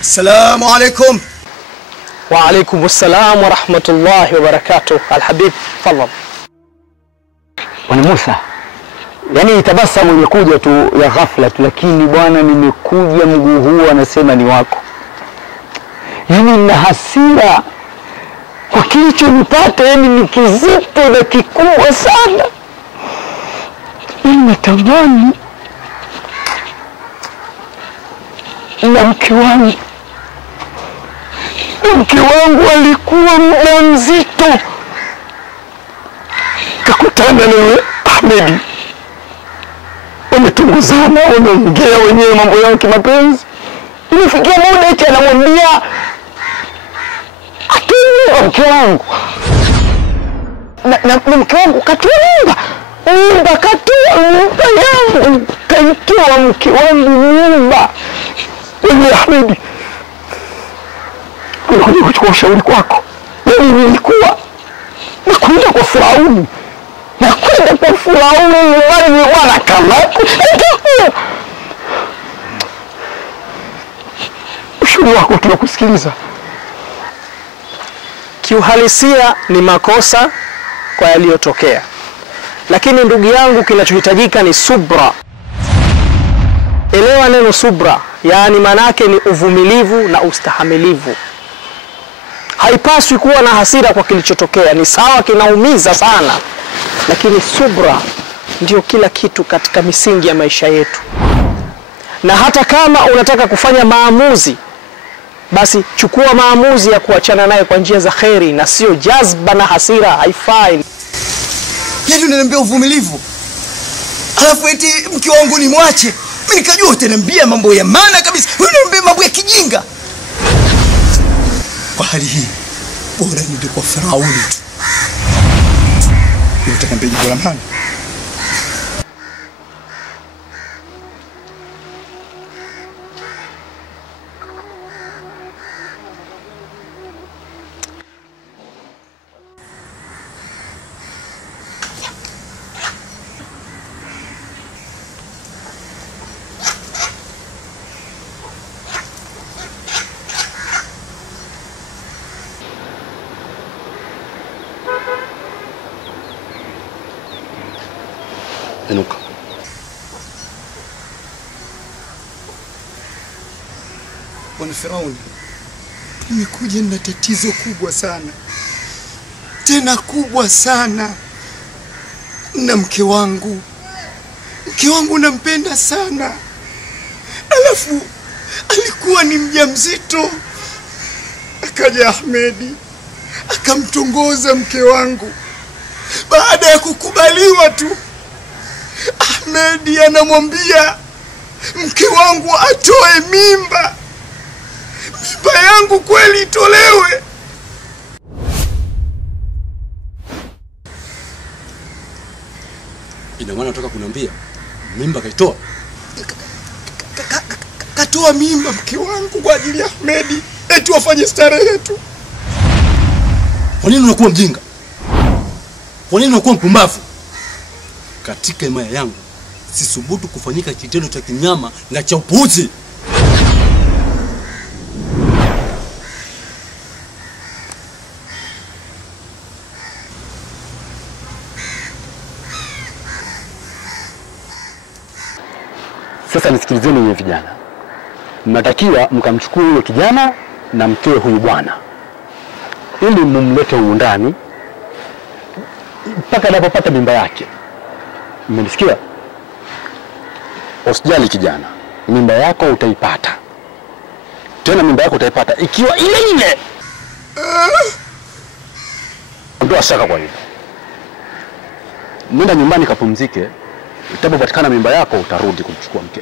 السلام عليكم. وعليكم السلام ورحمة الله وبركاته. الحبيب تفضل. Bwana Musa, yani tabasamu imekuja tu ya ghafla tu, lakini bwana nimekuja mguu huu anasema ni wako. Yani nina hasira kwa kilichonipata, yani ni kizito na kikubwa sana. Natamani na mke wangu alikuwa mjamzito, kakutana na Ahmedi, wametunguzana, wanaongea wenyewe mambo yao kimapenzi. Ilifikia muda eti anamwambia atoe mke wangu, na mke wangu katoa mimba, katoa mimba yangu, kaitoa mke wangu mimba. Wewe Ahmedi, nilikuja kuchukua ushauri kwako. Mimi nilikuwa nakwenda kwa Firauni, nyumbani bwana kama ushauri wako tunakusikiliza. Kiuhalisia ni makosa kwa yaliyotokea, lakini ndugu yangu, kinachohitajika ni subra. Elewa neno subra, yani manake ni uvumilivu na ustahamilivu. Haipaswi kuwa na hasira kwa kilichotokea. Ni sawa, kinaumiza sana, lakini subra ndio kila kitu katika misingi ya maisha yetu. Na hata kama unataka kufanya maamuzi, basi chukua maamuzi ya kuachana naye kwa njia za kheri na sio jazba na hasira. Haifai. Yetu unaniambia uvumilivu, alafu eti mke wangu ni mwache. Mimi nikajua utaniambia mambo ya maana kabisa, wewe unaniambia mambo ya kijinga. Kwa hali hii bora niende kwa Firauni tu. Unataka niambie jambo la maana? Inuka. Bwana Firauni, nimekuja na tatizo kubwa sana, tena kubwa sana, na mke wangu nampenda sana, alafu alikuwa ni mjamzito. Akaja Ahmedi akamtongoza mke wangu. Baada ya kukubaliwa tu, Ahmedi anamwambia mke wangu atoe mimba yangu kweli itolewe. Ina maana unataka kuniambia mimba kaitoa? Katoa mimba mke wangu kwa ajili ya Ahmedi, eti wafanye starehe tu. Kwa nini unakuwa mjinga? Kwa nini unakuwa mpumbavu? Katika imani yangu sisubutu kufanyika kitendo cha kinyama na cha upuuzi. Sasa nisikilizeni nyinyi vijana. Mnatakiwa mkamchukue huyo kijana na mtoe huyu bwana, ili mumlete huyu ndani mpaka anapopata mimba yake. Mmenisikia? Usijali kijana, mimba yako utaipata. Tena mimba yako utaipata ikiwa ile. Ndio shaka kwa hilo. Nenda nyumbani kapumzike. Itapopatikana mimba yako utarudi kumchukua mke.